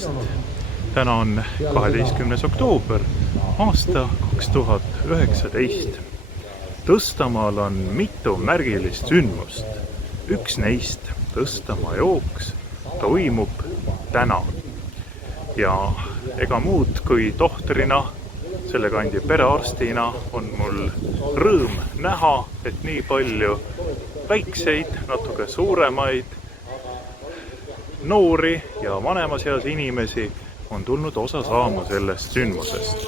tervist! Täna on 12. oktoober aasta 2019. Tõstamaal on mitu märgilist sündmust. Üks neist, Tõstamaa jooks, toimub täna. Ja ega muud kui tohtrina, selle kandi perearstina on mul rõõm näha, et nii palju väikseid, natuke suuremaid, noori ja vanemas eas inimesi on tulnud osa saama sellest sündmusest.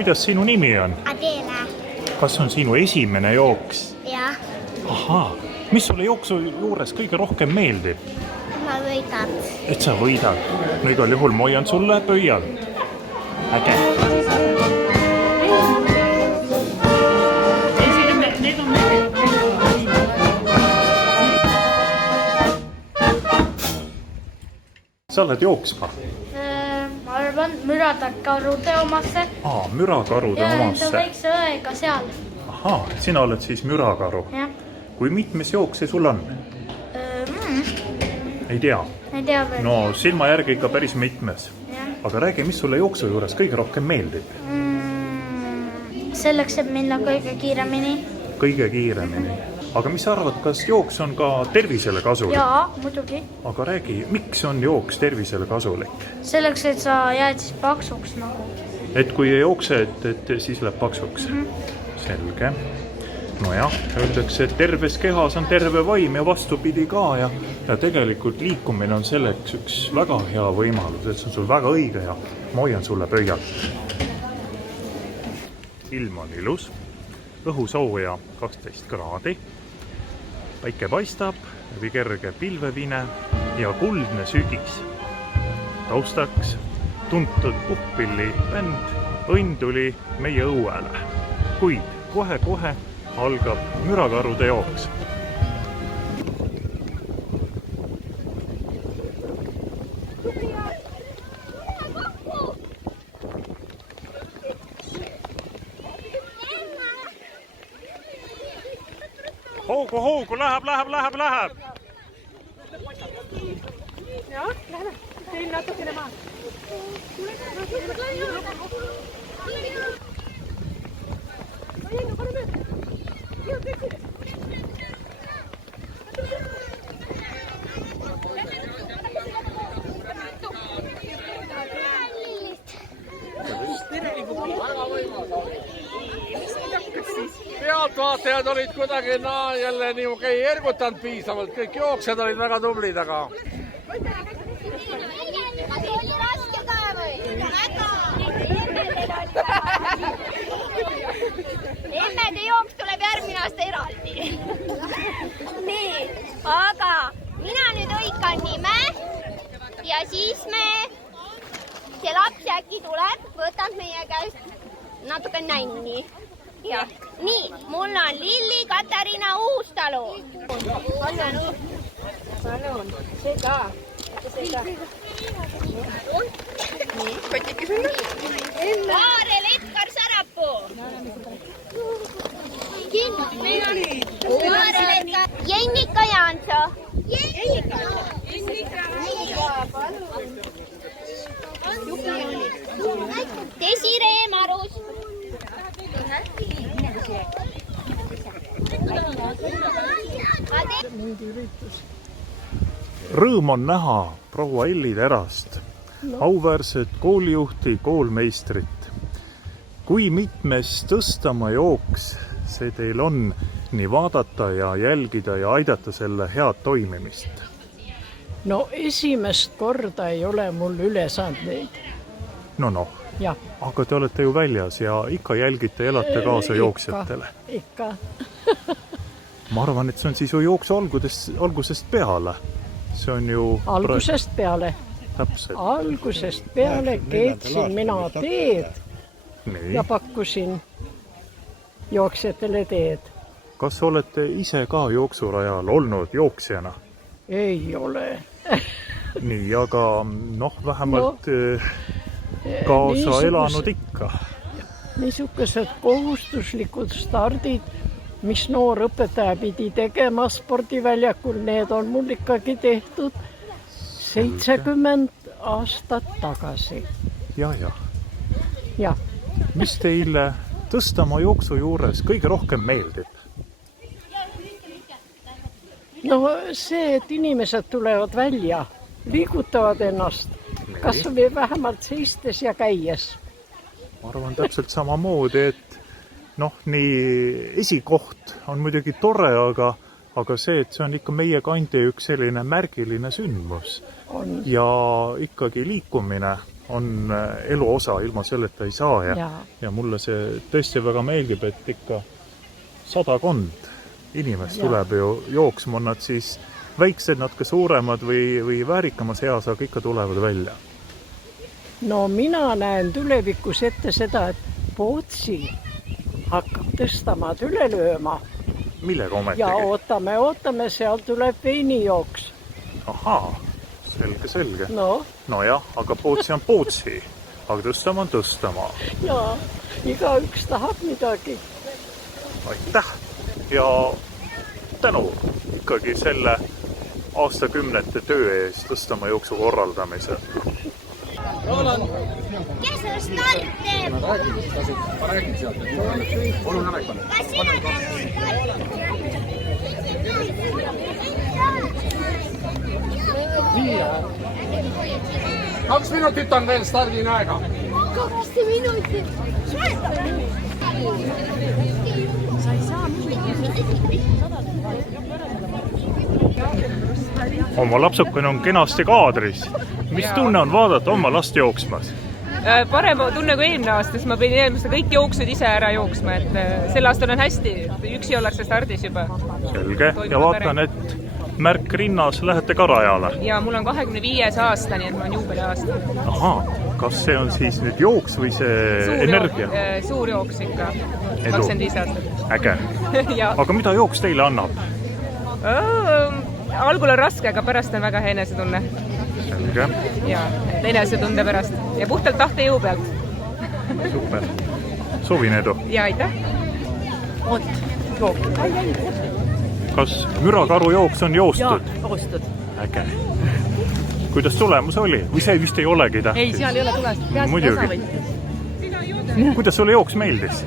Kuidas sinu nimi on? Adela. Kas on sinu esimene jooks? Jah. Ahaa, mis sulle jooksu juures kõige rohkem meeldib? Ma võidan. Et sa võidad. No igal juhul ma hoian sulle pöial. Äge. Sa oled jooksma? Ma arvan mürakarude omasse. Mürakarude omasse. Ja väikse õega seal. Ahaa, sina oled siis mürakaru. Ja. Kui mitmes jooks see sul on? Ei tea. Ei tea veel. No silma järgi ikka päris mitmes. Ja. Aga räägi, mis sulle jooksu juures kõige rohkem meeldib? Selleks, et minna kõige kiiremini. Kõige kiiremini. Aga mis sa arvad, kas jooks on ka tervisele kasulik? Jaa, muidugi. Aga räägi, miks on jooks tervisele kasulik? Selleks, et sa jääd siis paksuks nagu. Et kui ei jookse, et siis läheb paksuks. Selge. No jah, öeldakse, et terves kehas on terve vaim ja vastupidi ka. Ja tegelikult liikumine on selleks üks väga hea võimalus, et see on sul väga õige ja ma hoian sulle pöialt. Ilm on ilus, õhusooja 12 kraadi, päike paistab, läbi kerge pilvevine ja kuldne sügis. Taustaks tuntud puhkpilli bänd Õnn tuli meie õuele, kuid kohe-kohe algab mürakarude jooks. Hoogu, läheb! Jah, lähme. Teil natukene maas. Pealtvaatajad olid kuidagi jälle niimoodi ei ergutanud piisavalt, kõik jooksjad olid väga tublid, aga... Oli raske ka või? Emmede jooks tuleb järgmine aasta eraldi. Nii, aga mina nüüd õikan nime ja siis see laps äkki tuleb, võtab meie käest natuke nänni. Ja. Nii, mul on Lilli Katariina Uustalu. Palun, seda. Nii, kotiki sulle. Kaarel Edgar Sarapuu. Kaarel Edgar. Jennika Jaanso. Desiree Marus. Rõõm on näha proua Elli Terast, auväärset koolijuhti, koolmeistrit. kui mitmes Tõstamaa jooks see teil on nii vaadata ja jälgida ja aidata selle head toimimist? No esimest korda ei ole mul ülesandeid. No. Jah. Aga te olete ju väljas ja ikka jälgite ja elate kaasa jooksjatele. Ikka. Ma arvan, et see on siis ju jooksu algusest peale. See on ju... Algusest peale. Täpselt. Algusest peale keetsin mina teed Nii. ja pakkusin jooksjatele teed. Kas olete ise ka jooksurajal olnud jooksjana? Ei ole. Nii, aga vähemalt kaasa elanud ikka. Niisugused kohustuslikud stardid, mis noor õpetaja pidi tegema spordiväljakul, need on mul ikkagi tehtud 70 aastat tagasi. Ja. Ja. Mis teile Tõstamaa jooksu juures kõige rohkem meeldib? No see, et inimesed tulevad välja, liigutavad ennast, kas või vähemalt seistes ja käies. Ma arvan täpselt samamoodi, et nii esikoht on muidugi tore, aga see, et see on ikka meie kandi üks selline märgiline sündmus. Ja ikkagi liikumine on elu osa, ilma selleta ei saa ja mulle see tõesti väga meeldib, et ikka 100 inimest tuleb ju jooksma, on nad siis väiksed, natuke suuremad või väärikamas eas, aga ikka tulevad välja. No mina näen tulevikus ette seda, et Pootsi hakkab Tõstamaad üle lööma. Millega ometigi? Ja ootame, seal tuleb veinijooks. Ahaa, selge. No jah, aga Pootsi on Pootsi, aga Tõstamaa on Tõstamaa. Jaa, igaüks tahab midagi. Aitäh! Ja tänu ikkagi selle aastakümnete töö eest Tõstamaa jooksu korraldamisel. Kes on start teeb? Ma räägin sealt, et olun rääkida. Kas sina teed? 2 minutit on veel stardin aega. 2 minutit. Oma lapsukene on kenasti kaadris. Mis tunne on vaadata oma last jooksmas? Parem tunne kui eelmine aasta, sest ma pidin eelmiste kõik jooksud ise ära jooksma, et sel aastal on hästi, üksi ollakse stardis juba. Selge, ja vaatan, et märk rinnas lähete ka rajale. Ja mul on 25. aasta, nii et mul on juubeli aasta. Ahaa, kas see on siis nüüd jooks või see energia? Suur jooks ikka, 25 aastat. Äge. Aga mida jooks teile annab? Algul on raske, aga pärast on väga hea enesetunne. Selge. Ja, enesetunde pärast. Ja puhtalt tahte jõu pealt. Super. Soovin edu. Ja aitäh. Kas mürakaru jooks on joostud? Jaa, joostud. Äge. Kuidas tulemus oli? Või see vist ei olegi tähtis? Ei, seal ei ole tulest. Muidugi. Kuidas sulle jooks meeldis?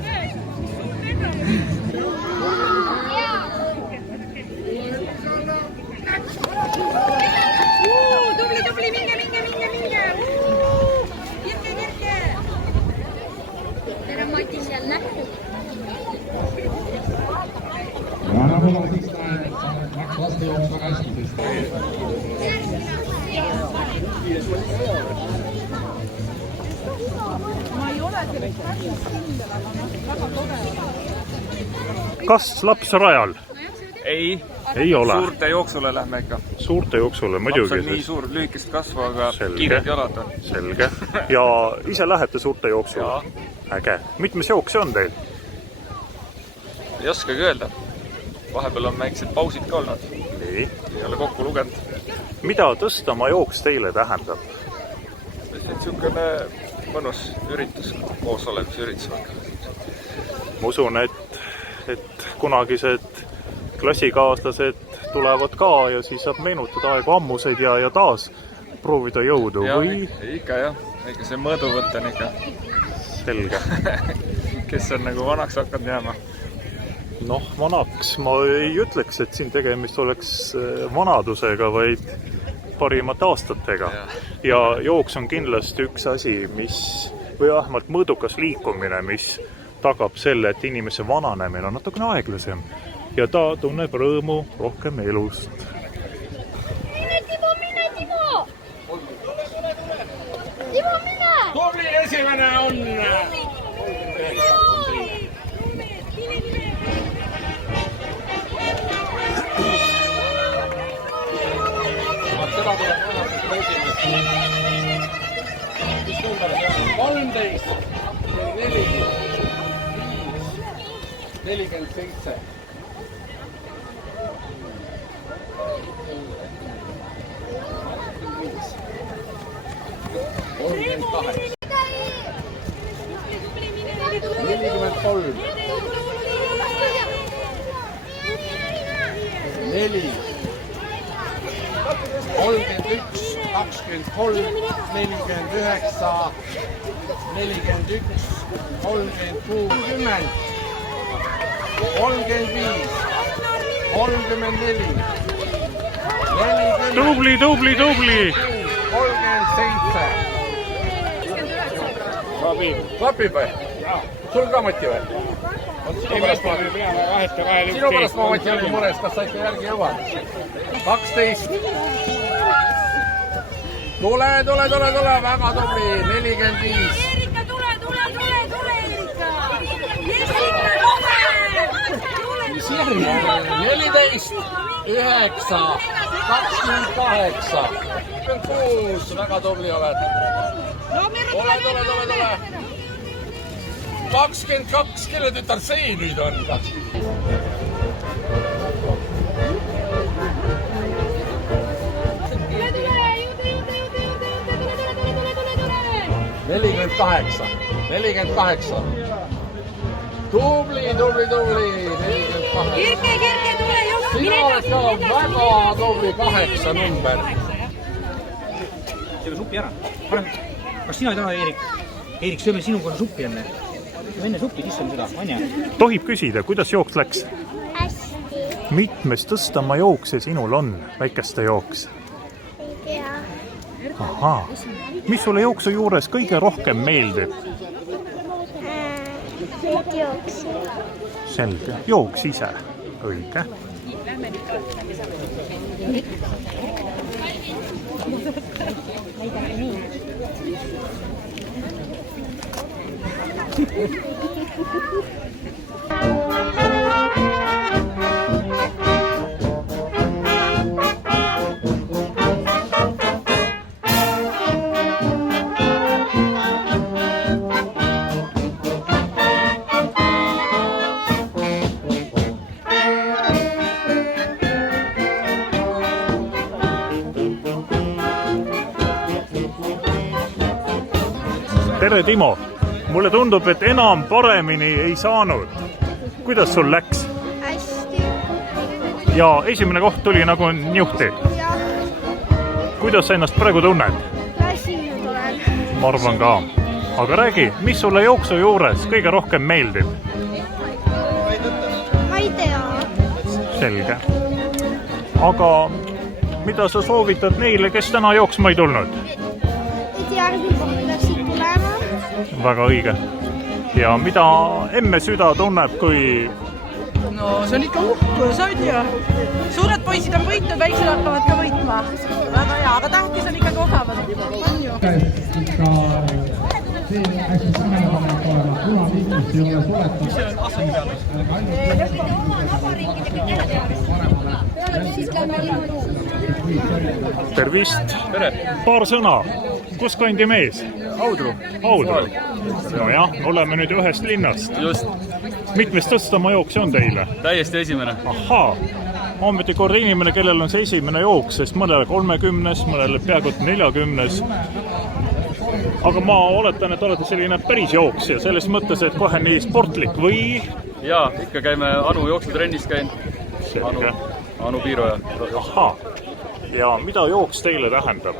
Tubli, minge. Tere Matis jälle. Kas laps rajal? Ei ole. Suurte jooksule lähme ikka. Suurte jooksule, muidugi. Laps on nii suur, lühikest kasvu, aga kiired jalad on. Selge. Ja ise lähete suurte jooksule? Äge. Mitmes jooks see on teil? Ei oskagi öelda. Vahepeal on väiksed pausid ka olnud. Nii. Ei ole kokku lugenud. Mida Tõstamaa jooks teile tähendab? See on niisugune mõnus üritus, koos olemise üritus. Ma usun, et kunagised klassikaaslased tulevad ka ja siis saab meenutada aegu ammuseid ja taas proovida jõudu. Või? Ikka jah, ikka see mõõduvõtt on ikka. Selge. Kes on nagu vanaks hakanud jääma? Vanaks ma ei ütleks, et siin tegemist oleks vanadusega, vaid parimate aastatega. Ja jooks on kindlasti üks asi, mis või vähemalt mõõdukas liikumine, mis tagab selle, et inimese vananemine on natukene aeglasem ja ta tunneb rõõmu rohkem elust. Mine, Timo! Timo, mine! Tubli esimene on! Seda tuleb vaadata esimest. Mis number see on? 13, 4, 5, 47. Neli, 31, 23, 49, 41, 36, 30, 35, 34, 40, Tubli! 37. Klapib või? Sul ka Mati või? Sinu pärast ma Mati olin mures, kas sa ikka järgi jõuad? 12. Tule, väga tubli, 45. Erika, tule, Erika! 14, 9, 28, 26, väga tubli oled. Tule. 22, kelle tütar see nüüd on? Nelikümmend kaheksa. Tubli. 48. Kirke, tule, just! Sina oled ka väga tubli 8 number. Sööme suppi ära. Kas sina ei taha, Eerik? Eerik, sööme sinuga suppi enne. Enne suppi kissume seda, on jah? Tohib küsida, kuidas jooks läks? Hästi. Mitmes tõstama jookse sinul on, väikeste jooks? Ja. Ahaa. Mis sulle jooksu juures kõige rohkem meeldib? Jooks. Selge. Jooks ise. Õige. Tere, Timo! Mulle tundub, et enam paremini ei saanud. Kuidas sul läks? Hästi. Ja esimene koht tuli nagu njuhti. Jah. Kuidas sa ennast praegu tunned? Väsinud olen. Ma arvan ka. Aga räägi, mis sulle jooksu juures kõige rohkem meeldib? Ma ei tea. Selge. Aga mida sa soovitad neile, kes täna jooksma ei tulnud? Et järgmine kord peaksid tulema. Väga õige. Ja mida emme süda tunneb, kui... No see on ikka uhkus, on ju. Suured poisid on võitnud, väiksed hakkavad ka võitma. Väga hea, aga tähtis on ikkagi osavad, on ju. Tervist! Paar sõna. Kus kandi mees? Audru. Nojah, oleme nüüd ühest linnast. Just. Mitmes tõstama jooks on teile? Täiesti esimene. Ahaa. Ametikord inimene, kellel on see esimene jooks, sest mõnele 30, mõnele peaaegu 40. Aga ma oletan, et olete selline päris jooksja, selles mõttes, et kohe nii sportlik või? Jaa, ikka käime Anu jooksutrennis käinud. Anu Piiroja. Ahaa. Ja mida jooks teile tähendab?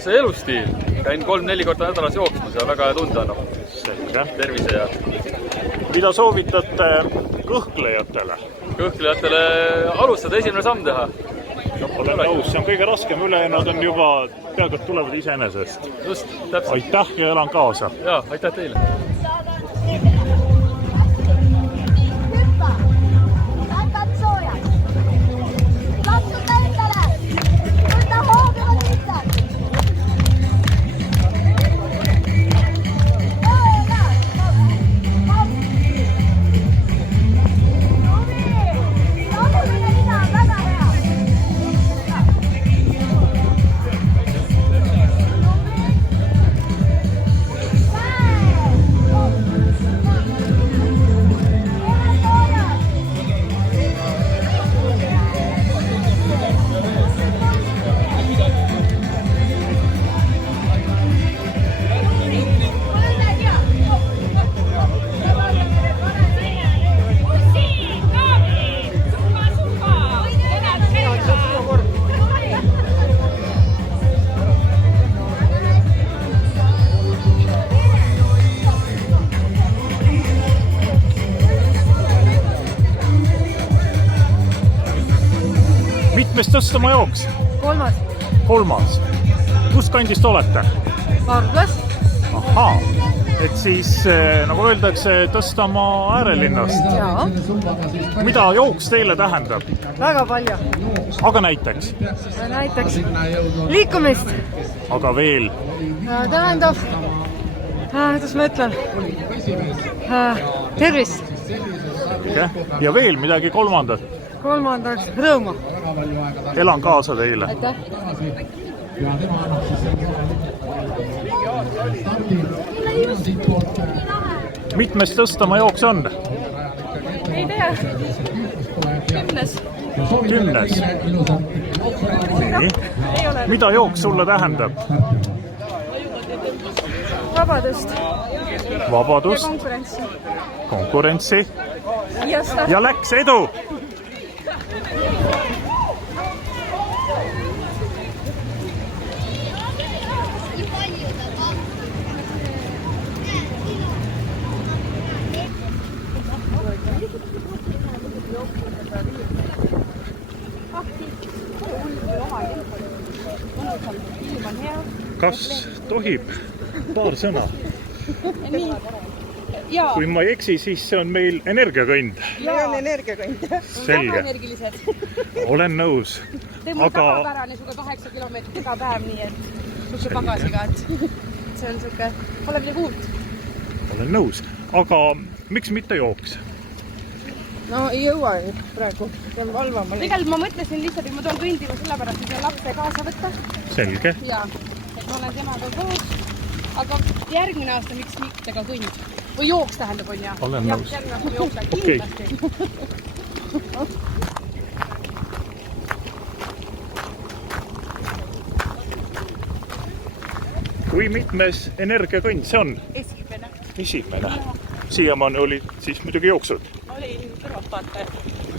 See elustiil. Käin 3-4 korda nädalas jooksmas ja väga hea tunda annab. Selge. Tervise ja... Mida soovitate kõhklejatele? Kõhklejatele alustada esimene samm teha. olen nõus, see on kõige raskem, ülejäänud on juba peaaegu et tulevad iseenesest. Just, täpselt. Aitäh ja elan kaasa. Jaa, aitäh teile. Mitmes Tõstamaa jooks? Kolmas. Kus kandist olete? Varglas. Ahaa, et siis nagu öeldakse Tõstamaa äärelinnast. Jaa. Mida jooks teile tähendab? Väga palju. Aga näiteks? Näiteks liikumist. Aga veel? Tähendab, kuidas ma ütlen, tervist. Ja veel midagi kolmandat? Kolmandaks rõõmu. Elan kaasa teile. Aitäh. Mitmes Tõstamaa jooks on? Ei tea. 10. 10. Nii. Mida jooks sulle tähendab? Vabadust. Vabadust. Konkurentsi. Ja läks edu! Kas tohib paar sõna? Kui ma ei eksi, siis see on meil energiakõnd. Meil on energiakõnd. Selge. Olen nõus. Teil on tavapärane suga 8 kilomeetrit iga päev, nii et suke pagasiga, et see on suke, pole midagi uut. Olen nõus. Aga miks mitte jooks? No ei jõua praegu, pean valvama. Tegelikult ma mõtlesin lihtsalt, et ma toon kõndima sellepärast, et selle lapse kaasa võtta. Selge. Ja, et ma olen temaga koos, aga järgmine aasta miks mitte ka kõnd. Või jooks tähendab, on ja? Olen nõus. Järgmine aasta jookse kindlasti. Kui mitmes energiakõnd see on? Esimene. Siiamaani oli siis muidugi jooksud? Oli kõrvaltvaataja.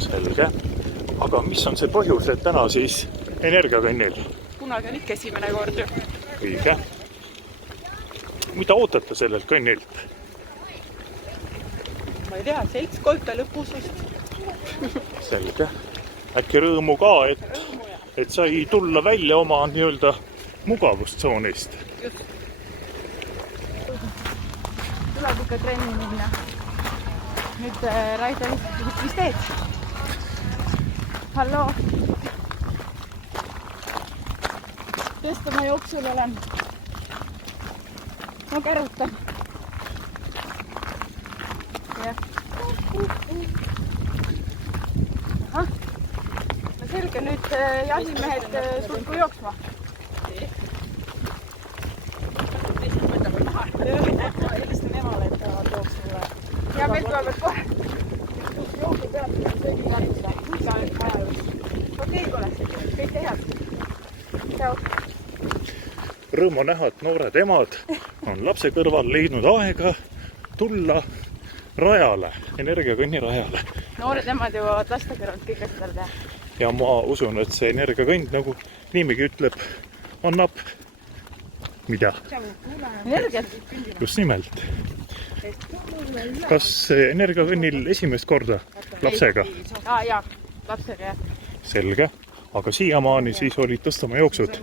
Selge. Aga mis on see põhjus, et täna siis energiakõnnil? Kunagi on ikka esimene kord ju. Õige. Mida ootate sellelt kõnnilt? Ma ei tea, seltskolte lõpusust. Selge. Äkki rõõmu ka, et sai tulla välja oma nii-öelda mugavustsoonist. Just. Tuleb ikka trenni minna. Nüüd Raida, mis teed? Halloo. Tõstamaa jooksul olen. Ma kärutan. Jah. Ahah. No selge, nüüd jahimehed sulgu jooksma. Helistan emale, et ta tooks mulle. Ja meil tulevad kohe. Jooksu peab kõigi järgida. Mida nüüd vaja just. Okei, kuule. Kõike head. Tšau. Rõõm on näha, et noored emad on lapse kõrval leidnud aega tulla rajale, energiakõnni rajale. Noored emad jõuavad laste kõrvalt kõike seda teha. Ja ma usun, et see energiakõnd, nagu nimigi ütleb, annab mida? Energiat. Just nimelt. Kas energiakõnnil esimest korda lapsega? Jaa, lapsega jah. Selge. aga siiamaani siis olid Tõstamaa jooksud.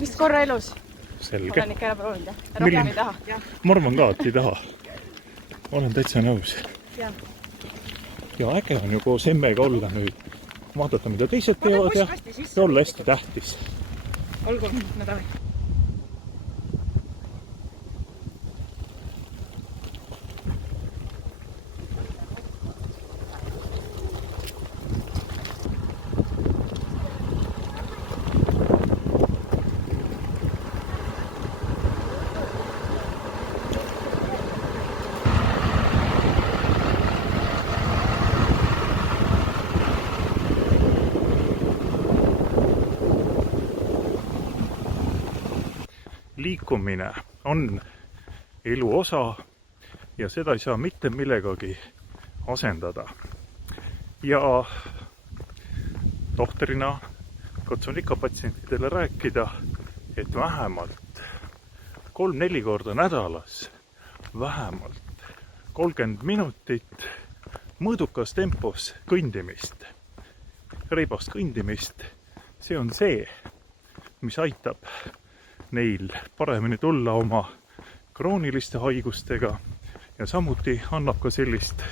vist korra elus. Selge. Olen ikka ära proovinud, rohkem ei taha. Ma arvan ka, et ei taha. Olen täitsa nõus. Ja äge on ju koos emmega olla nüüd. Vaadata, mida teised teevad ja olla hästi tähtis. Olgu, no davai. Liikumine on elu osa ja seda ei saa mitte millegagi asendada. Ja tohtrina katsun ikka patsientidele rääkida, et vähemalt 3-4 korda nädalas, vähemalt 30 minutit mõõdukas tempos kõndimist, reibast kõndimist, see on see, mis aitab neil paremini tulla oma krooniliste haigustega ja samuti annab ka sellist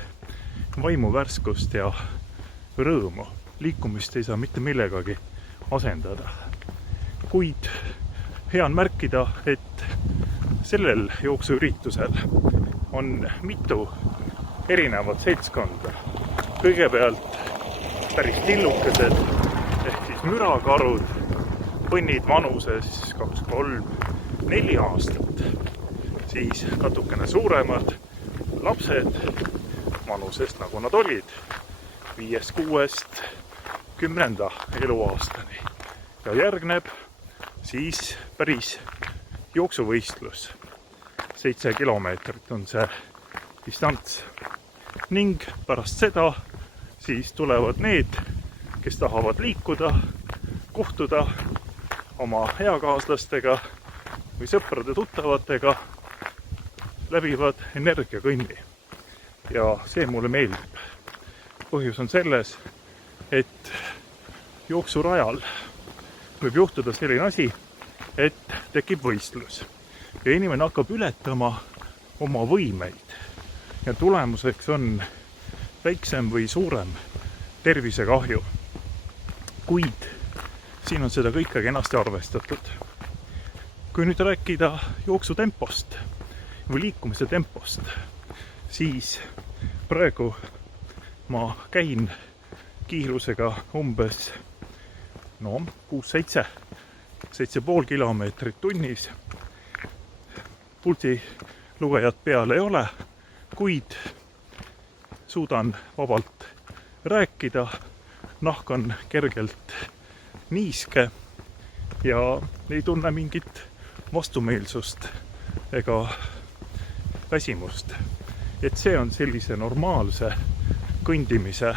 vaimuvärskust ja rõõmu. Liikumist ei saa mitte millegagi asendada. Kuid hea on märkida, et sellel jooksuüritusel on mitu erinevat seltskonda. Kõigepealt päris tillukesed ehk siis mürakarud, põnnid vanuses 2, 3, 4 aastat, siis natukene suuremad lapsed vanusest, nagu nad olid, 5, 6, 10 eluaastani. Ja järgneb siis päris jooksuvõistlus. 7 kilomeetrit on see distants. Ning pärast seda siis tulevad need, kes tahavad liikuda, kohtuda oma eakaaslastega või sõprade-tuttavatega, läbivad energiakõnni. Ja see mulle meeldib. Põhjus on selles, et jooksurajal võib juhtuda selline asi, et tekib võistlus. Ja inimene hakkab ületama oma võimeid. Ja tulemuseks on väiksem või suurem tervisekahju. Kuid siin on seda kõike kenasti arvestatud. Kui nüüd rääkida jooksutempost või liikumise tempost, siis praegu ma käin kiirusega umbes 6-7, 7,5 kilomeetrit tunnis. Pulsi lugejat peal ei ole, kuid suudan vabalt rääkida, nahk on kergelt niiske ja ei tunne mingit vastumeelsust ega väsimust. Et see on sellise normaalse kõndimise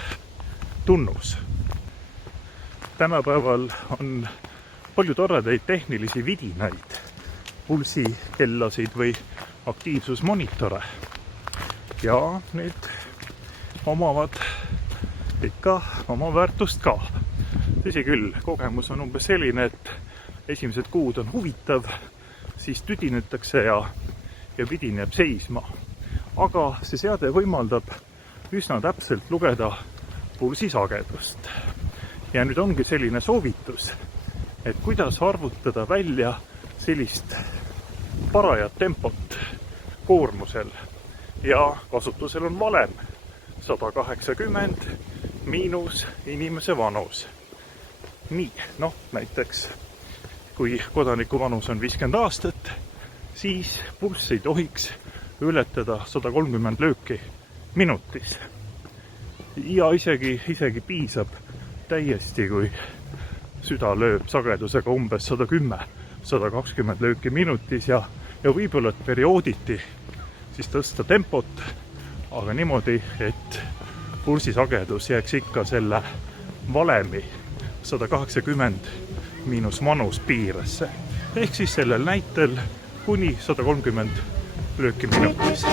tunnus. Tänapäeval on palju toredaid tehnilisi vidinaid, pulsikellasid või aktiivsusmonitore. Ja need omavad ikka oma väärtust ka. Tõsi küll, kogemus on umbes selline, et esimesed kuud on huvitav, siis tüdinetakse ja vidin jääb seisma. Aga see seade võimaldab üsna täpselt lugeda pulsisagedust. Ja nüüd ongi selline soovitus, et kuidas arvutada välja sellist parajat tempot koormusel. Ja kasutusel on valem 180 miinus inimese vanus. Nii, näiteks kui kodaniku vanus on 50 aastat, siis pulss ei tohiks ületada 130 lööki minutis. Ja isegi piisab täiesti, kui süda lööb sagedusega umbes 110-120 lööki minutis ja võib-olla periooditi siis tõsta tempot, aga niimoodi, et pulsisagedus jääks ikka selle valemi 180 miinus vanus piiresse. Ehk siis sellel näitel kuni 130 lööki minutis.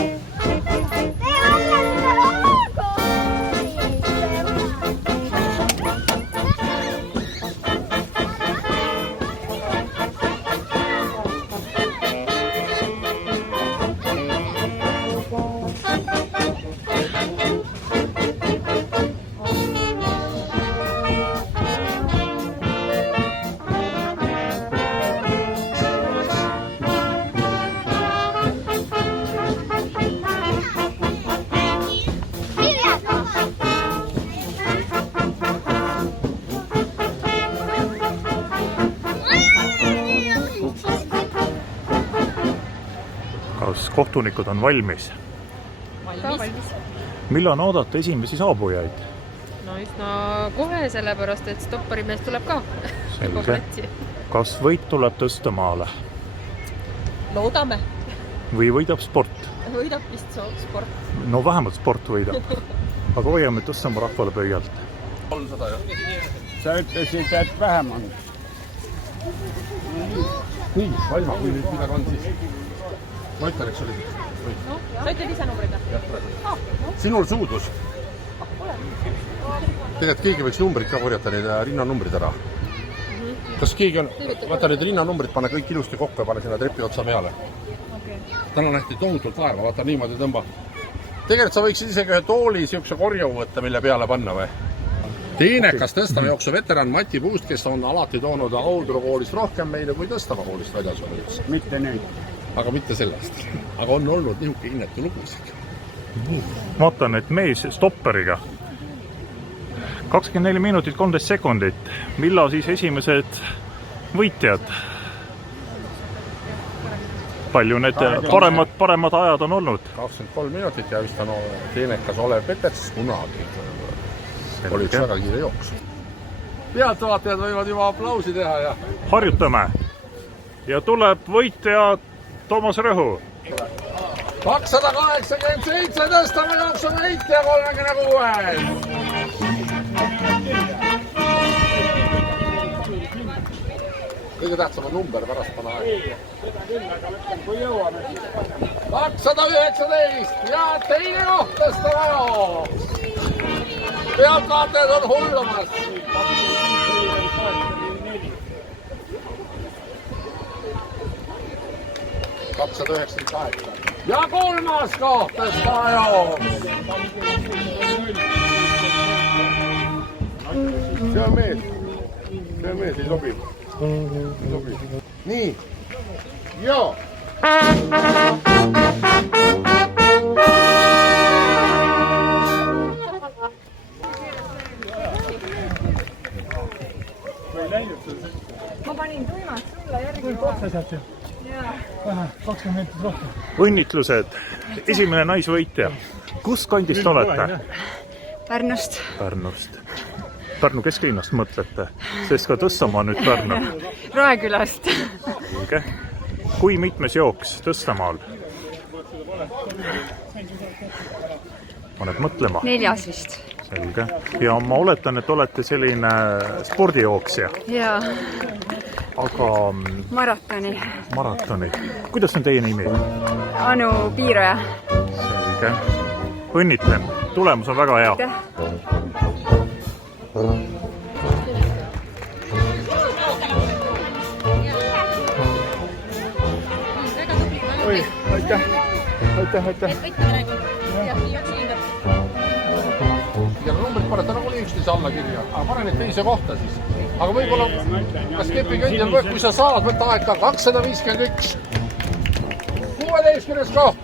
kohtunikud on valmis? Valmis. Millal oodata esimesi saabujaid? No üsna kohe, sellepärast et stopparimees tuleb ka. Selge. Kas võit tuleb Tõstamaale? Loodame. Või võidab sport? Võidab vist sport. No vähemalt sport võidab. Aga hoiame Tõstamaa rahvale pöialt. 300 jah. Sa ütlesid, et vähem on. Nii, valma, kui nüüd midagi on siis. Ma ütlen, eks oli. No, sa ütled ise numbrid? Jah, praegu. Sinul suudus. Tegelikult keegi võiks numbrid ka korjata, need rinnanumbrid ära. Kas keegi on, vaata need rinnanumbrid, pane kõik ilusti kokku ja pane sinna trepi otsa peale. Täna nähti tohutult vaeva, vaata niimoodi tõmba. Tegelikult sa võiksid isegi ühe tooli siukse korju võtta, mille peale panna või? Teenekas Tõstamaa jooksu veteran Mati Puust, kes on alati toonud Audru koolist rohkem meile kui Tõstamaa koolist väljas olnud. Mitte nüüd. Aga mitte sellest. Aga on olnud nihuke innetu lugusid. Vaatan, et mees stopperiga 24 minutit 13 sekundit. Millal siis esimesed võitjad? Palju need paremad ajad on olnud? 23 minutit ja vist on teenekas Olev Petets kunagi. Oli üks väga kiire jooks. Pealtvaatajad võivad juba aplausi teha ja... Harjutame. Ja tuleb võitja Toomas Rõhu. 287 Tõstamaa jooksu võitja 36. Kõige tähtsam on number pärast pana aeg. 219 ja teine koht Tõstamaa jooks. Pealtvaatajad on hullamas. ja kolmas koht Tõstamaa jooks. See on mees, ei sobi. Nii, joo. Ma panin tuimast sulle järgi. Vähe, 20 meetrit rohkem. Õnnitlused. Esimene naisvõitja. Kust kandist olete? Pärnust. Pärnust. Pärnu kesklinnast mõtlete, sest ka Tõstamaa nüüd Pärnu. Roekülast. Selge. Kui mitmes jooks Tõstamaal? Paned mõtlema? 4. vist. Selge. Ja ma oletan, et olete selline spordijooksja. Jaa. Aga... Maratoni. Kuidas on teie nimi? Anu Piiroja. Selge. Õnnitlen. Tulemus on väga hea. Oi, aitäh. Ja numbrid panete nagu üksteise alla kirja, aga pane neid teise kohta siis. Aga võib-olla, kas kepikõndjal või, kui sa saad, võtta aeg ka 251. 16. koht.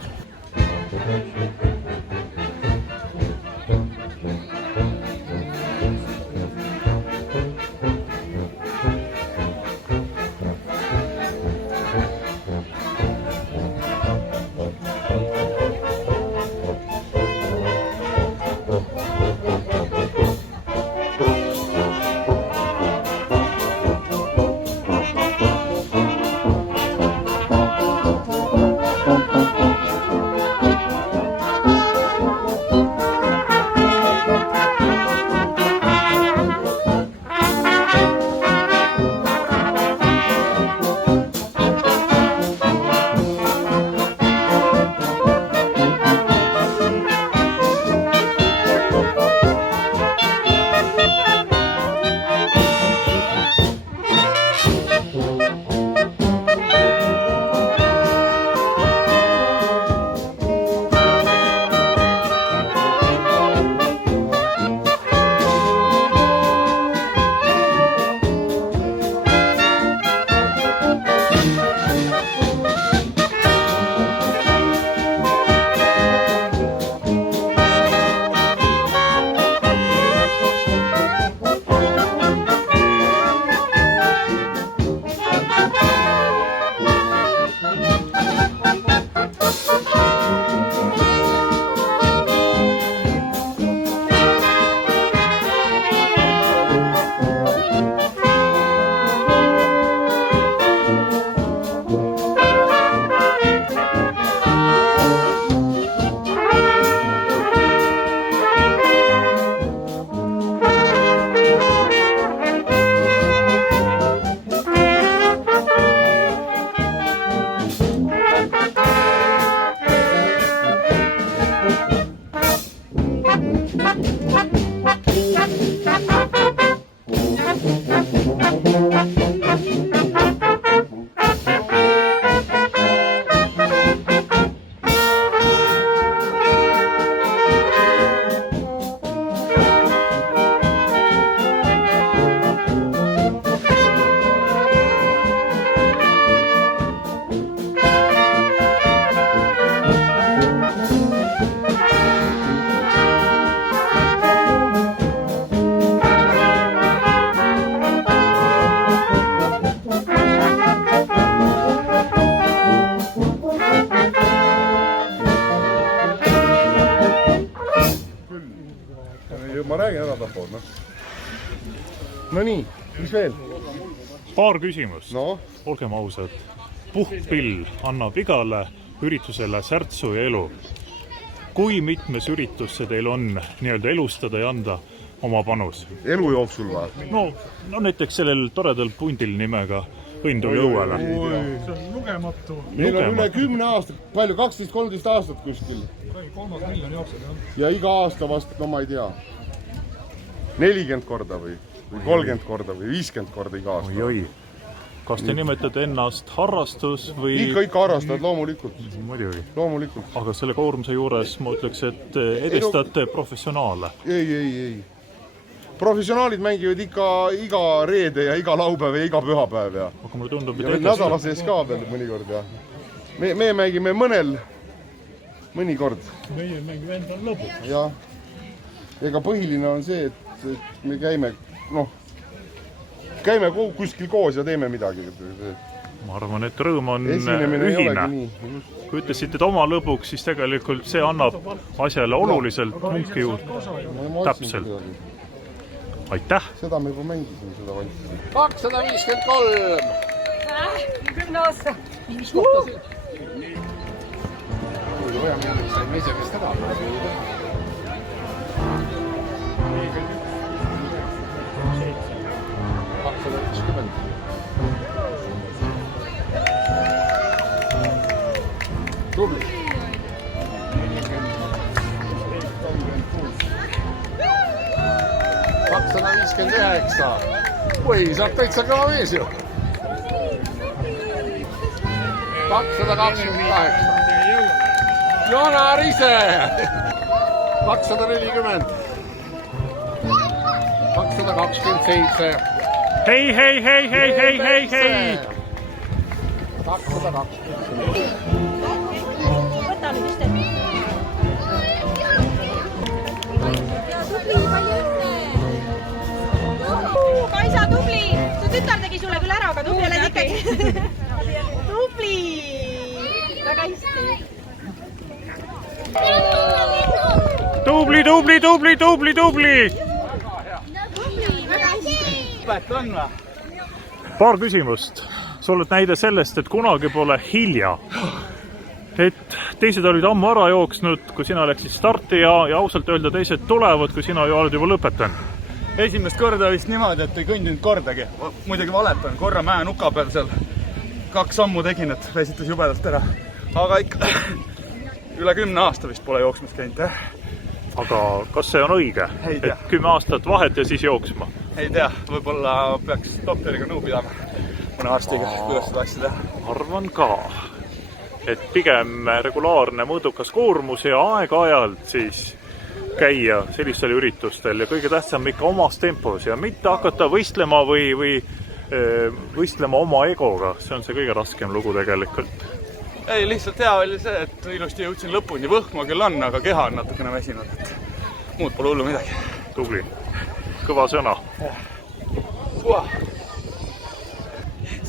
Ma räägin ära tahtnud, noh. No nii, mis veel? Paar küsimust. No? Olgem ausad. Puhkpill annab igale üritusele särtsu ja elu. Kui mitmes üritus see teil on nii-öelda elustada ja anda oma panus? Elu jooksul või? No näiteks sellel toredal pundil nimega Õndu jõuele. See on lugematu. Meil on üle 10 aastat, palju, 12-13 aastat kuskil. 3 miljon jookseb, jah. Ja iga aasta vast, no ma ei tea, 40 korda või 30 korda või 50 korda iga aasta. Oi. Kas te nimetate ennast harrastus või... Ikka harrastad, loomulikult. Muidugi. Loomulikult. Aga selle koormuse juures ma ütleks, et edestate professionaale. Ei. Professionaalid mängivad ikka iga reede ja iga laupäev ja iga pühapäev ja... Aga mulle tundub, ja nädala sees ka veel mõnikord ja... Me mängime mõnikord. Meie mängime endal lõbu. Ja ega põhiline on see, et me käime kuskil koos ja teeme midagi. Ma arvan, et rõõm on ühine. Kui ütlesite, et oma lõbuks, siis tegelikult see annab asjale oluliselt munki juurde. Täpselt. Aitäh! Seda me juba mängisime, seda valitsime. 253! 10 aasta! Mis kohta see? Kui vaja minna, sain meise käest ära. 250. Tubli! 259. Või, saab täitsa kõva mees ju. 228. Jonar ise. 240. 227. Hei! 220. Võta nüüd vist ette. Kaisa, tubli! Su tütar tegi sulle küll ära, aga tubli oled ikkagi. Tubli! Väga hästi. Tubli! Väga hästi. Paar küsimust. Sa oled näide sellest, et kunagi pole hilja. Et teised olid ammu ära jooksnud, kui sina läksid starti ja ausalt öelda teised tulevad, kui sina oled juba lõpetanud. Esimest korda vist niimoodi, et ei kõndinud kordagi. Muidugi valetan, korra mäe nuka peal seal 2 sammu tegin, et väsitas jubedalt ära. Aga ikka üle 10 aasta vist pole jooksmas käinud. Aga kas see on õige? Et 10 aastat vahet ja siis jooksma? Ei tea, võib-olla peaks doktoriga nõu pidama mõne arstiga, kuidas seda asja teha. Arvan ka, et pigem regulaarne mõõdukas koormus ja aeg-ajalt siis käia sellistel üritustel ja kõige tähtsam ikka omas tempos ja mitte hakata võistlema või võistlema oma egoga. See on see kõige raskem lugu tegelikult. Ei, lihtsalt hea oli see, et ilusti jõudsin lõpuni. Võhma küll on, aga keha on natukene väsinud. Muud pole hullu midagi. Tubli. Kõva sõna.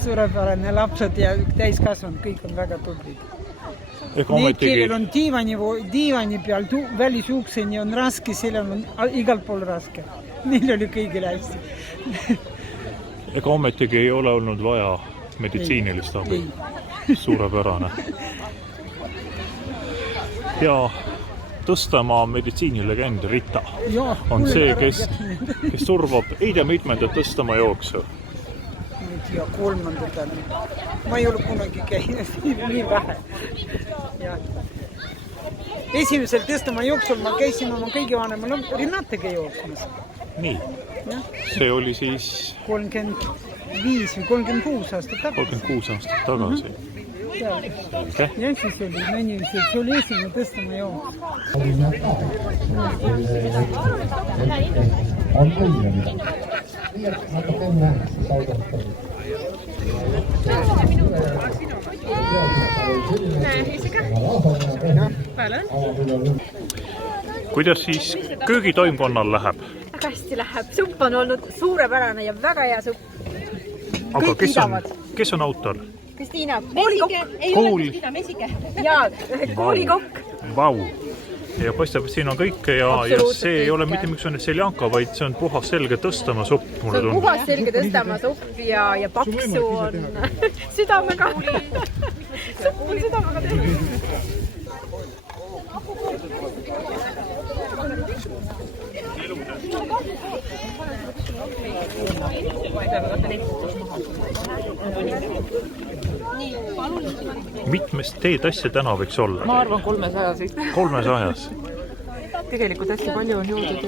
Suurepärane lapsed ja täiskasvanud, kõik on väga tublid. Need, kellel on diivani peal välisuukseni on raske, sellel on igal pool raske. Neil oli kõigil hästi. Ega ometigi ei ole olnud vaja meditsiinilist abi. Suurepärane. Ja Tõstamaa meditsiinilegend Rita on see, kes turvab ei tea mitmendat Tõstamaa jooksu. Ja 3. Ma ei ole kunagi käinud nii vähe. esimesel Tõstamaa jooksul ma käisin oma kõige vanemal Renatega jooksmas. Nii, see oli siis 35 või 36 aastat tagasi. 36 aastat tagasi. Ja siis oli mõniselt, see oli esimene Tõstamaa jooks. On võimeline. Hakkab enne saudastada. Kuidas siis köögitoimkonnal läheb? Väga hästi läheb. Supp on olnud suurepärane ja väga hea supp. Aga kes on autor? Kristiina, koolikokk. Kristiina Mesike. Jaa, koolikokk. Vau. Ja paistab, et siin on kõike ja see ei ole mitte miksune seljanka, vaid see on puhas selge Tõstamaa supp. See on puhas selge Tõstamaa supp ja paksu on südamega. Supp on südamega tehtud. Mitmest teetassi täna võiks olla? Ma arvan 300 siis. 300? Tegelikult hästi palju on joodud.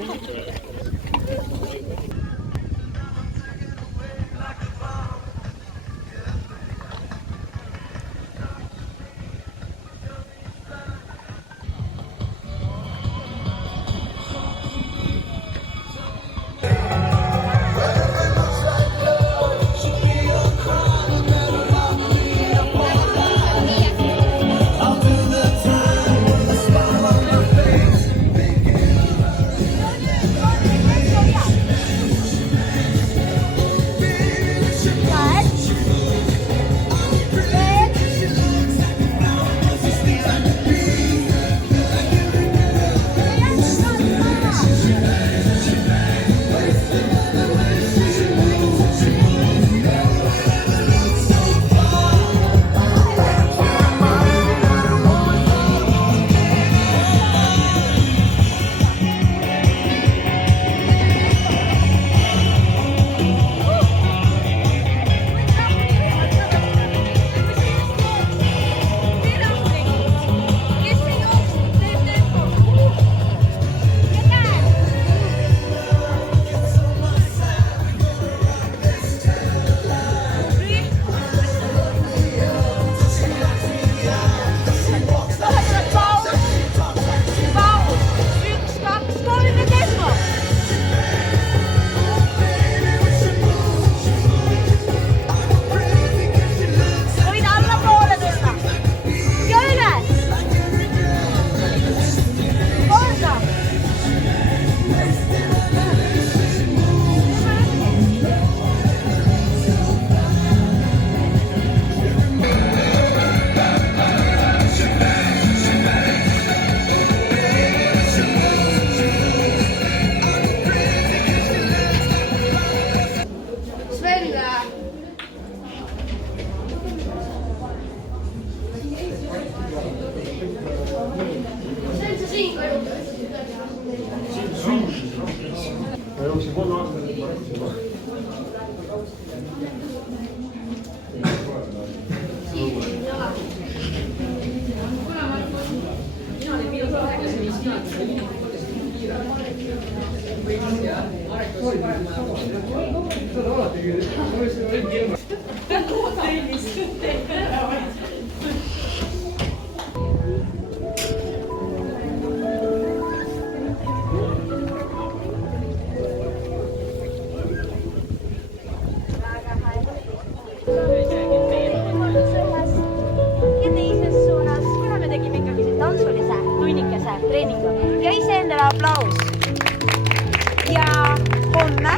Aplaus. Ja homme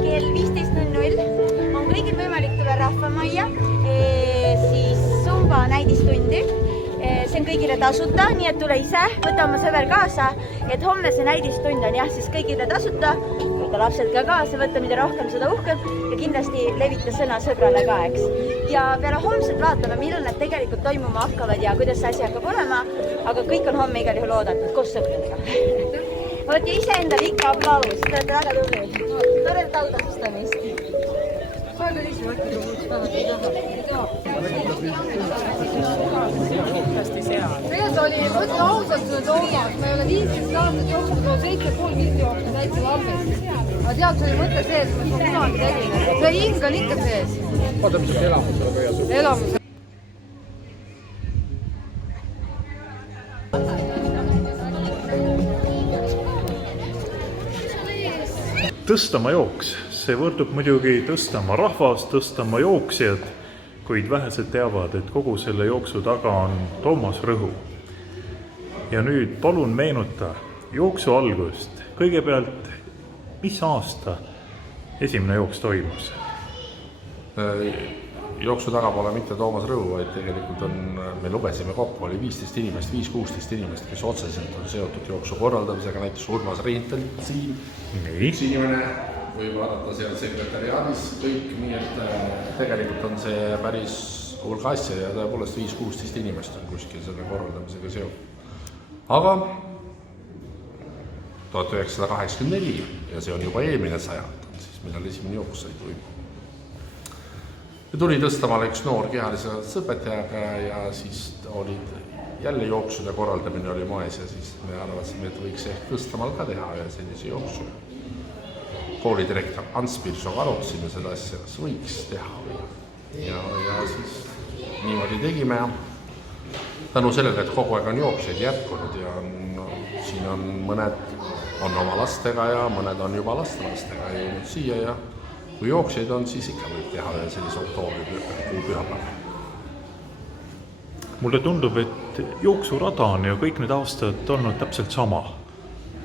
kell 15.00 on kõigil võimalik tulla Rahvamajja siis Zumba näidistundi. See on kõigile tasuta, nii et tule ise, võta oma sõber kaasa, et homme see näidistund on jah, siis kõigile tasuta, võta lapsed ka kaasa, võtta mida rohkem, seda uhkem ja kindlasti levita sõna sõbrale ka, eks. Ja peale homset vaatame, millal need tegelikult toimuma hakkavad ja kuidas see asi hakkab olema, aga kõik on homme igal juhul oodatud koos sõpradega. Võtke ise endale ikka aplaus, te olete väga tubli. Toredat autastustamist. Tegelikult oli, ma ütlen ausalt sulle Toomas, ma ei ole 15 aastat jooksnud, ma 7,5 kilti jooksnud täitsa lambis. Aga tead, see oli mõte sees, mis ma kunagi tegin. See hing on ikka sees. Vaata, mis see elamus on kõige suur. Elamus. Tõstama jooks, see võrdub muidugi tõstama rahvast, tõstama jooksjad, kuid vähesed teavad, et kogu selle jooksu taga on Toomas Rõhu. Ja nüüd palun meenuta jooksu algust. Kõigepealt, mis aasta esimene jooks toimus? Jooksu taga pole mitte Toomas Rõhu, vaid tegelikult on, me lugesime kokku, oli 15 inimest, 5-16 inimest, kes otseselt on seotud jooksu korraldamisega, näiteks Urmas Reintel siin. Üks inimene võib vaadata seal sekretäriaadis kõik, nii et tegelikult on see päris hulga asja ja tõepoolest 5-16 inimest on kuskil selle korraldamisega seotud. Aga 1984 ja see on juba eelmine sajand, siis millal esimene jooks sai toimuma. Ja tuli Tõstamaale üks noor kehalise õpetajaga ja siis olid jälle jooksude korraldamine oli moes ja siis me arvasime, et võiks ehk Tõstamaal ka teha ja sellise jooksu. Koolidirektor Ants Pirsoga arutasime seda asja, kas võiks teha. Ja siis niimoodi tegime ja tänu sellele, et kogu aeg on jooksjaid jätkunud ja siin on mõned on oma lastega ja mõned on juba lastelastega jõudnud siia ja kui jooksjaid on, siis ikka võib teha sellise oktoobri pühapäeva. Mulle tundub, et jooksurada on ju kõik need aastad olnud täpselt sama.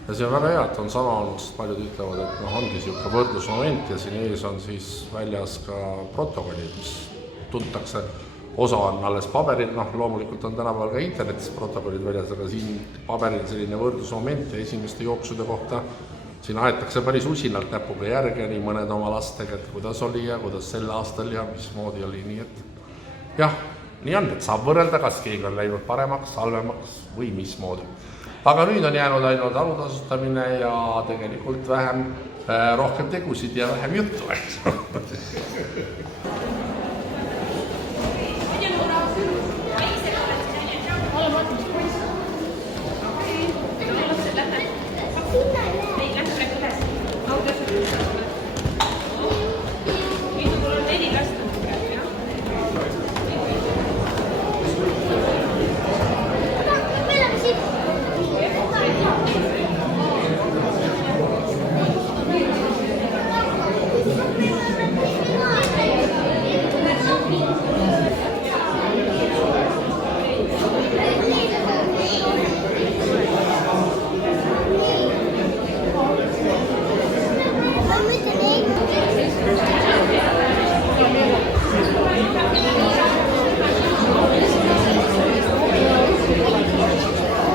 Ja see on väga hea, et on sama olnud, sest paljud ütlevad, et ongi niisugune võrdlusmoment ja siin ees on siis väljas ka protokollid, mis tuntakse. Osa on alles paberil, loomulikult on tänapäeval ka internetis protokollid väljas, aga siin paberil selline võrdlusmoment ja esimeste jooksude kohta siin aetakse päris usinalt näpuga järge, nii mõned oma lastega, et kuidas oli ja kuidas sel aastal ja mismoodi oli, nii et jah, nii on, et saab võrrelda, kas keegi on läinud paremaks, halvemaks või mismoodi. Aga nüüd on jäänud ainult alutasustamine ja tegelikult rohkem tegusid ja vähem juttu, eks.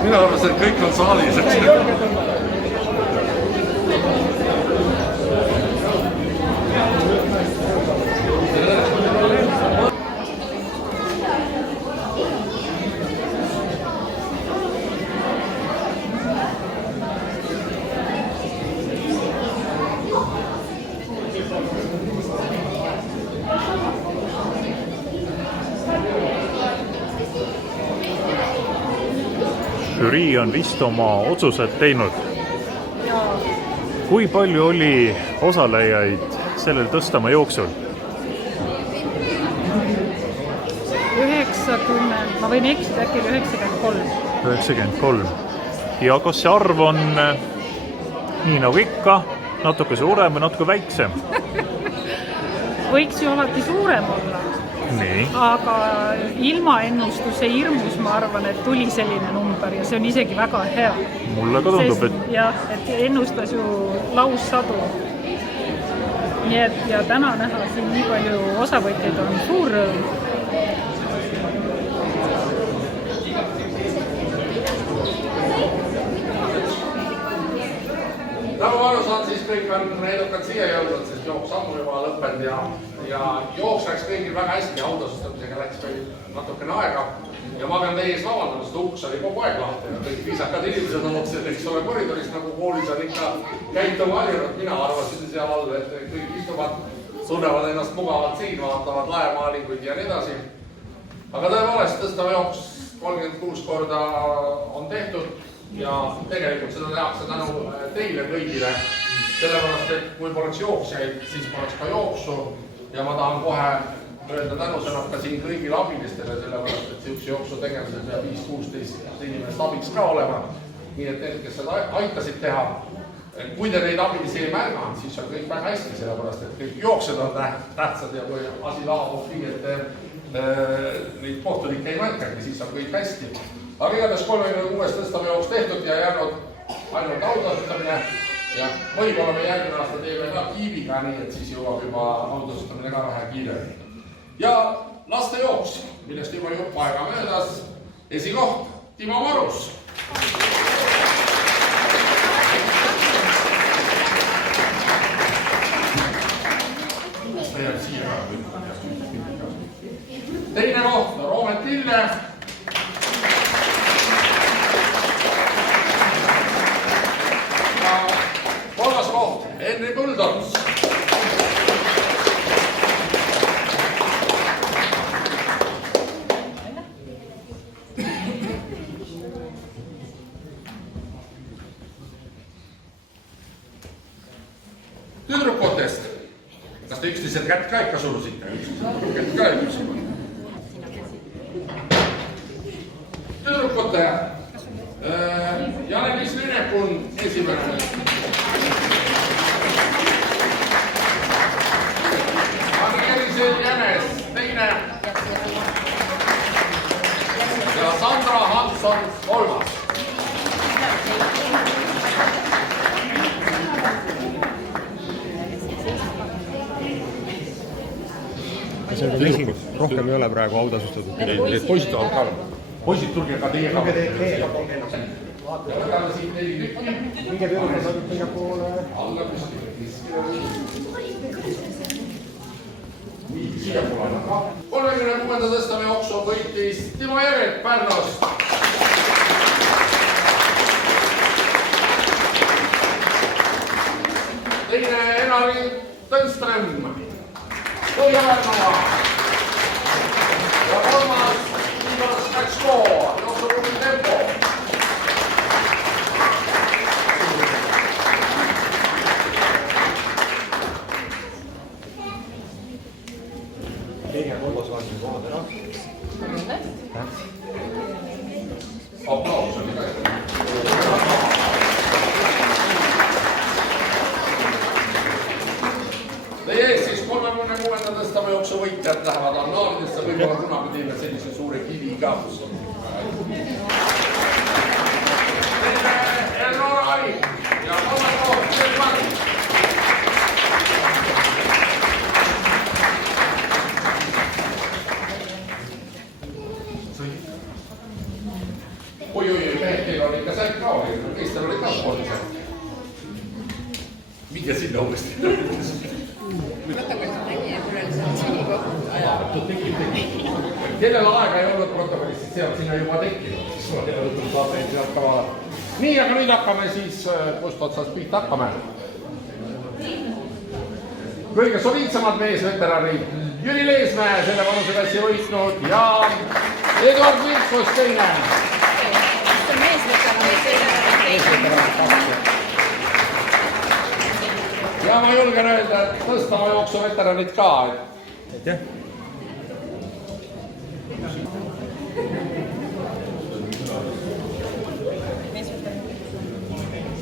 Mina arvasin, et kõik on saalis, eks. Žürii on vist oma otsused teinud. Kui palju oli osalejaid sellel Tõstamaa jooksul? 90, ma võin eksida, äkki 93. 93. Ja kas see arv on nii nagu ikka, natuke suurem või natuke väiksem? Võiks ju alati suurem olla. Nii. Aga ilma ennustuse hirmus ma arvan, et tuli selline number ja see on isegi väga hea. Mulle ka tundub, et... Jah, et ennustas ju laussadu. Nii et ja täna näha siin nii palju osavõtjaid on suur rõõm. Nagu aru saan, siis kõik on edukad siia jõudnud, sest jooks ammu juba lõppenud ja jooks läks kõigil väga hästi, autasustamisega läks meil natukene aega ja ma pean teie ees vabandama, sest uks oli kogu aeg lahti ja kõik viisakad inimesed oleksid, eks ole, koridoris nagu koolis on ikka käituma harjunud, mina arvasin seal all, et kõik istuvad tunnevad ennast mugavalt siin, vaatavad laemaalinguid ja nii edasi. Aga tõepoolest, tõstavajooks 36 korda on tehtud ja tegelikult seda tehakse tänu teile kõigile. Sellepärast, et kui poleks jooksjaid, siis poleks ka jooksu ja ma tahan kohe öelda tänusõnad ka siin kõigile abilistele, sellepärast, et siukse jooksu tegemisel peab 5-16 inimest abiks ka olema. Nii et need, kes seda aitasid teha, kui te neid abilisi ei märganud, siis on kõik väga hästi, sellepärast, et kõik jooksed on tähtsad ja kui asi laabub nii, et neid kohtulikke ei märkagi, siis on kõik hästi. Aga igatahes 36 tõstavajooks tehtud ja jäänud ainult autastamine ja võib-olla me järgmine aasta teeme ka kiibiga, nii et siis jõuab juba autastamine ka vähe kiiremini. Ja laste jooks, millest juba jupp aega möödas, esikoht Timo Marus. Teine koht Roomet Lille. Ja kolmas koht Henri Põldorts. Tüdrukutest. Kas te üksteisel kätt ka ikka surusite? Kätt ka ikka surusite. Tüdrukute Jane-Liis Lünekun esimene. Anne-Elisel Jänes teine. Ja Sandra Hanson kolmas. Rohkem ei ole praegu autasustatud. Need poisid on ka. Poisid, tulge ka teie ka. Võtame siit 4 tükki. Minge pöörde poole. Alla püsti. Siia poole. 36. tõstame jooksu võitis Timo Jeret Pärnust. Teine Enari Tõnström. Põhja-Pärnumaa. Ja kolmas Igor Skatško, jooksuruumi tempo. Teine kolmas vastu kohad ära. Aplaus oli ka. Teie ees siis 36. tõstavajooksu võitjad lähevad annaalidesse, võib-olla kunagi teeme sellise suure kivi ka, kus on teine Elnora Ali ja kolmas koht Selmani. Oi, mehed, teil on ikka särk ka, teistel oli ka spordisärk. Minge sinna uuesti. Kellel aega ei olnud protokollist, siis sealt sinna juba tekkinud. Nii, aga nüüd hakkame siis, kust otsast pihta hakkame. Kõige soliidsemad meesveteranid Jüri Leesmäe, selle vanuseklassi võitnud ja Eduard Vilkus teine. Ja ma julgen öelda, et tõstama jooksu veteranid ka.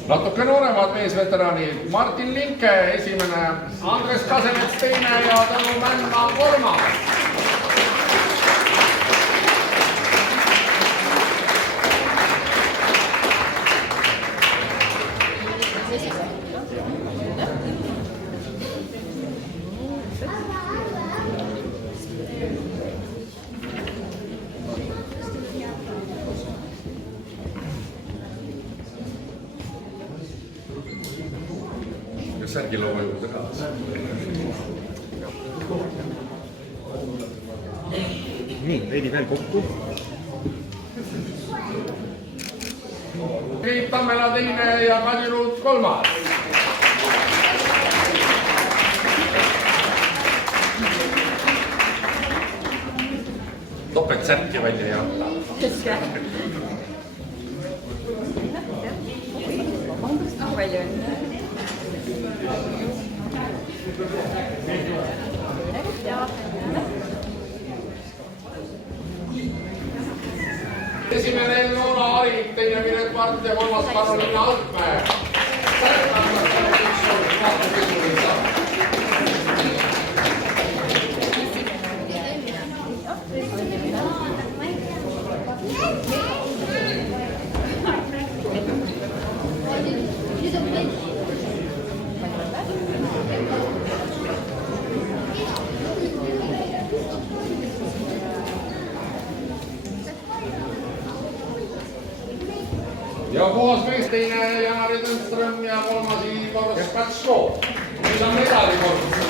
Natuke nooremad meesveteranid Martin Linke esimene, Andres Kasemets teine ja Tõnu Mändmaa kolmas. Särgilooma juurde ka. Nii, veidi veel kokku. Priit Tammela teine ja Kadi Ruut kolmas. topeltsärki välja ei anta. Palju õnne. Esimene Elnora Harik, teine Piret Mart ja kolmas Karoliina Altmäe. Ja puhas mees teine Janari Tõnström ja kolmas Igor Spatško. Nüüd on medalikord.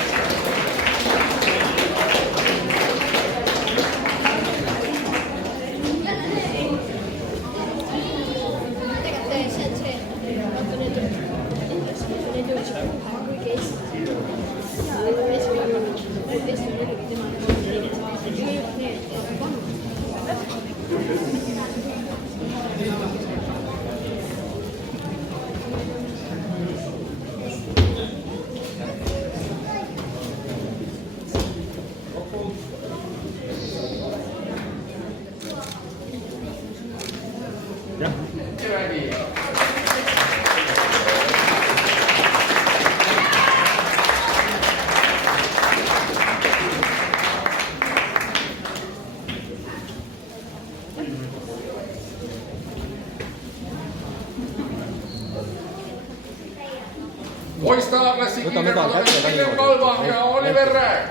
Poista klassi Kilem Kalvang ja Oliver Rääk.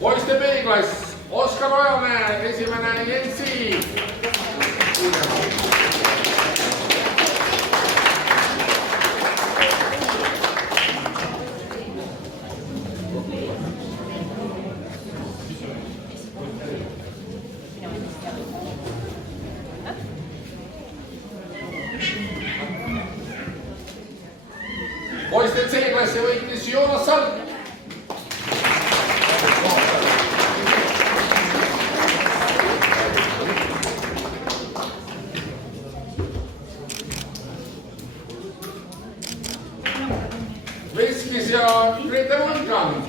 Poiste B-klass Oskar Ojamäe, esimene Jensi. Poiste C-klassi võitis Joonas Salk. Veskis ja Grete Võlkan.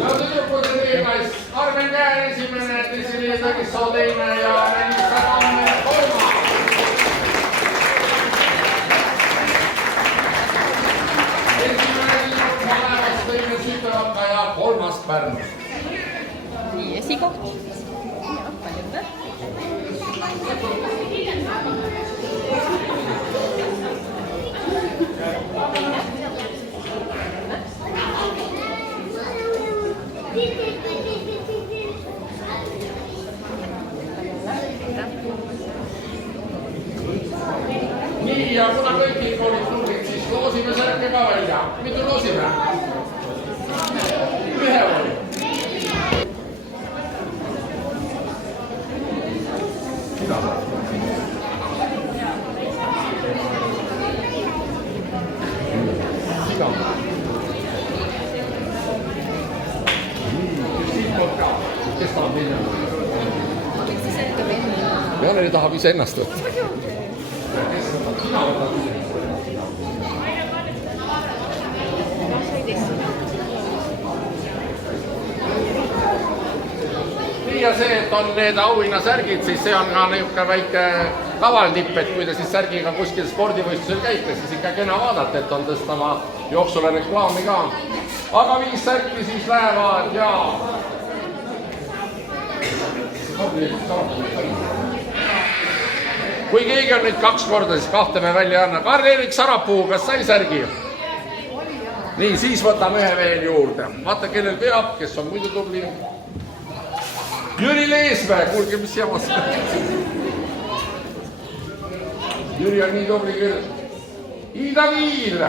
Ja tüdrukude teemas Arven Käär esimene, Desiree Tõnissoo teine ja Renita Tamme kolmas. Esimene tüdruk Malevast, teine Sütevaka ja kolmas Pärnust. Nii, esikoht. Palju õnne. Nii, ja kuna kõik olid numbrid, siis loosime särke ka välja. Mitu loosime? Ühe oli. Kes tahab minna? treeneri tahab iseennast võtta. ja see, et on need auhinnasärgid, siis see on ka niisugune väike kavaltipp, et kui te siis särgiga kuskil spordivõistlusel käite, siis ikka kena vaadata, et on tõsta oma jooksule reklaami ka. Aga 5 särki siis lähevad ja... Kui keegi on nüüd 2 korda, siis 2 me välja anna. Karl-Erik Sarapuu, kas sai särgi? Nii, siis võtame ühe veel juurde. Vaata, kellel peab, kes on muidu tubli. Jüri Leesmäe, kuulge, mis jamas. Jüri on nii tubli küll. Ida Viil.